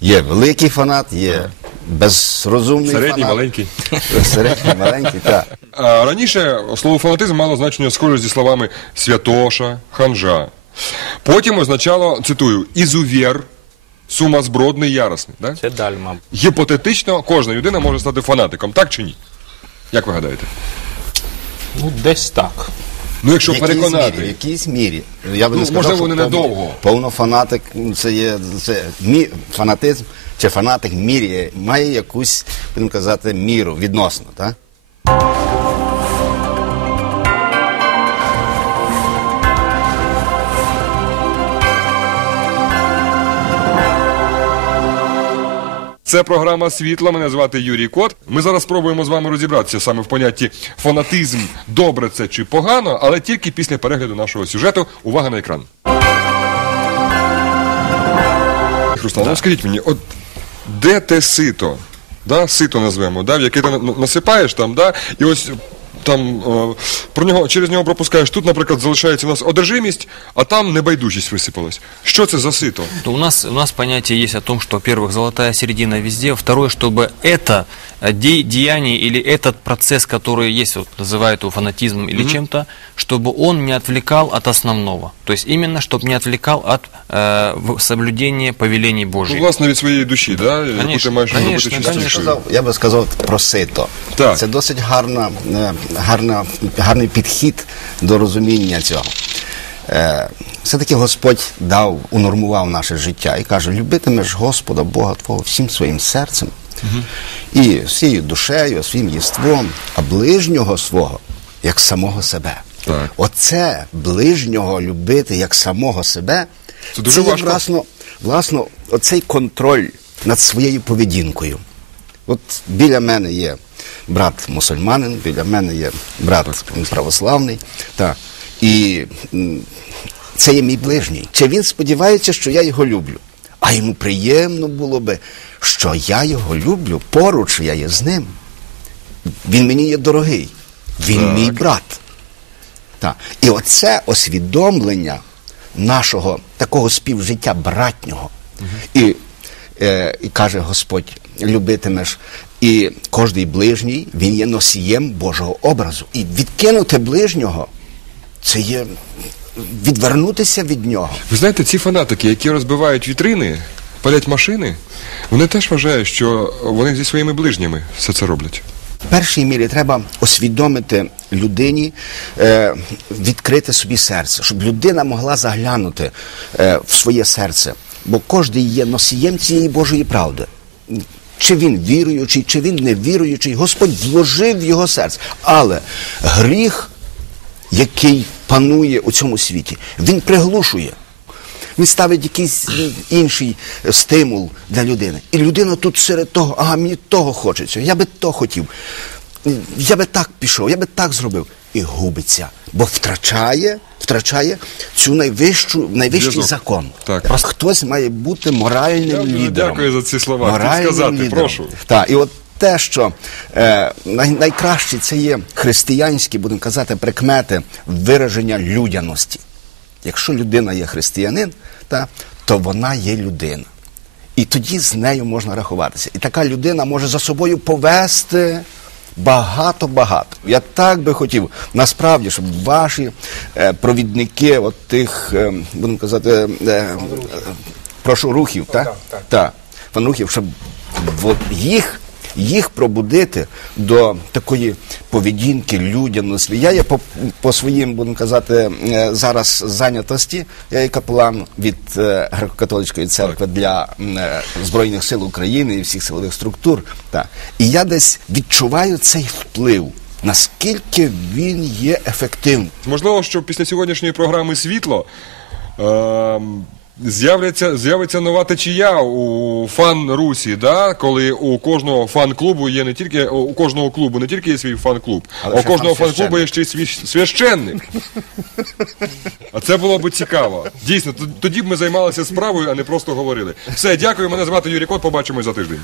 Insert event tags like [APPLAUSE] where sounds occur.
Є великий фанат, є безрозумний Середній, фанат. маленький. [LAUGHS] Середній, маленький, так. А раніше слово фанатизм мало значення схоже зі словами святоша, ханжа. Потім означало, цитую, ізувєр, сумасбродний, яросний. Да? Це далі, мабуть. Гіпотетично кожна людина може стати фанатиком, так чи ні? Як ви гадаєте? Ну, десь так. Ну, якщо мірі, в якійсь мірі. Я би Ну, не сказав, можливо, що не повно- надовго. Повно фанатик, м, це є це, мі, фанатизм чи фанатик мірі має якусь, будемо казати, міру відносно, так? Це програма світла. Мене звати Юрій Кот. Ми зараз спробуємо з вами розібратися саме в понятті фанатизм, добре це чи погано, але тільки після перегляду нашого сюжету. Увага на екран. Руслан, ну скажіть мені, от де те сито? Да, сито назвемо, да, в яке ти насипаєш там, да, і ось там е, про нього через нього пропускаєш. Тут, наприклад, залишається у нас одержимість, а там небайдужість висипалась. Що це за сито? То у нас, у нас понятие есть о том, что, во-первых, золотая середина везде, второе, чтобы это э, де- деяние или этот процесс, который есть, вот, называют его фанатизмом или чем-то, чтобы он не отвлекал от основного. То есть именно, чтобы не отвлекал от э, в- соблюдения повелений Ну, Божьих. власне, від своєї душі, да, яку ти Конечно, маєш робити конечно, Я би частішою. сказав, я би сказав про сито. Так. Це досить гарна, е, гарна, гарний підхід до розуміння цього. Е, Все-таки Господь дав, унормував наше життя і каже: любитимеш Господа Бога Твого всім своїм серцем і всією душею, своїм єством, а ближнього свого як самого себе. Так. Оце ближнього любити як самого себе. Це дуже є, важко. власно, власно, оцей контроль над своєю поведінкою. От біля мене є брат мусульманин, біля мене є брат православний. Та, і це є мій ближній. Чи він сподівається, що я його люблю? А йому приємно було би, що я його люблю, поруч я є з ним. Він мені є дорогий, він мій брат. Так. І оце освідомлення нашого такого співжиття братнього. І, е, і каже Господь, любитимеш. І кожний ближній, він є носієм Божого образу. І відкинути ближнього це є відвернутися від нього. Ви знаєте, ці фанатики, які розбивають вітрини, палять машини, вони теж вважають, що вони зі своїми ближніми все це роблять. В першій мірі треба освідомити людині, е, відкрити собі серце, щоб людина могла заглянути е, в своє серце. Бо кожен є носієм цієї Божої правди. Чи він віруючий, чи він не віруючий, Господь вложив в його серце. Але гріх, який панує у цьому світі, він приглушує. Він ставить якийсь інший стимул для людини. І людина тут серед того, ага, мені того хочеться, я би то хотів, я би так пішов, я би так зробив. І губиться, бо втрачає, втрачає цю найвищу, найвищий Зв'язок. закон. Так. Просто хтось має бути моральним Я лідером. дякую за ці слова. Моральним сказати, лідером. прошу. Так, і от те, що е, най, найкраще це є християнські, будемо казати, прикмети вираження людяності. Якщо людина є християнин, та, то вона є людина. І тоді з нею можна рахуватися. І така людина може за собою повести багато-багато. Я так би хотів, насправді, щоб ваші е, провідники, от тих, е, будемо казати, е, е, прошу рухів, так? Так. Фанрухів, щоб от їх, їх пробудити до такої поведінки, людяності. Я є по, по своїм, будемо казати, е, зараз зайнятості. Я є капелан від е, греко-католицької церкви для е, Збройних сил України і всіх силових структур. Так. І я десь відчуваю цей вплив, наскільки він є ефективним. Можливо, що після сьогоднішньої програми світло. Е- З'являться, з'явиться нова течія у фан Русі, да? коли у кожного фан-клубу є не тільки у кожного клубу не тільки є свій фан-клуб, а у кожного фан-клубу є ще й свій священник. А це було б цікаво. Дійсно, тоді б ми займалися справою, а не просто говорили. Все, дякую. Мене звати Юрій Кот. Побачимось за тиждень.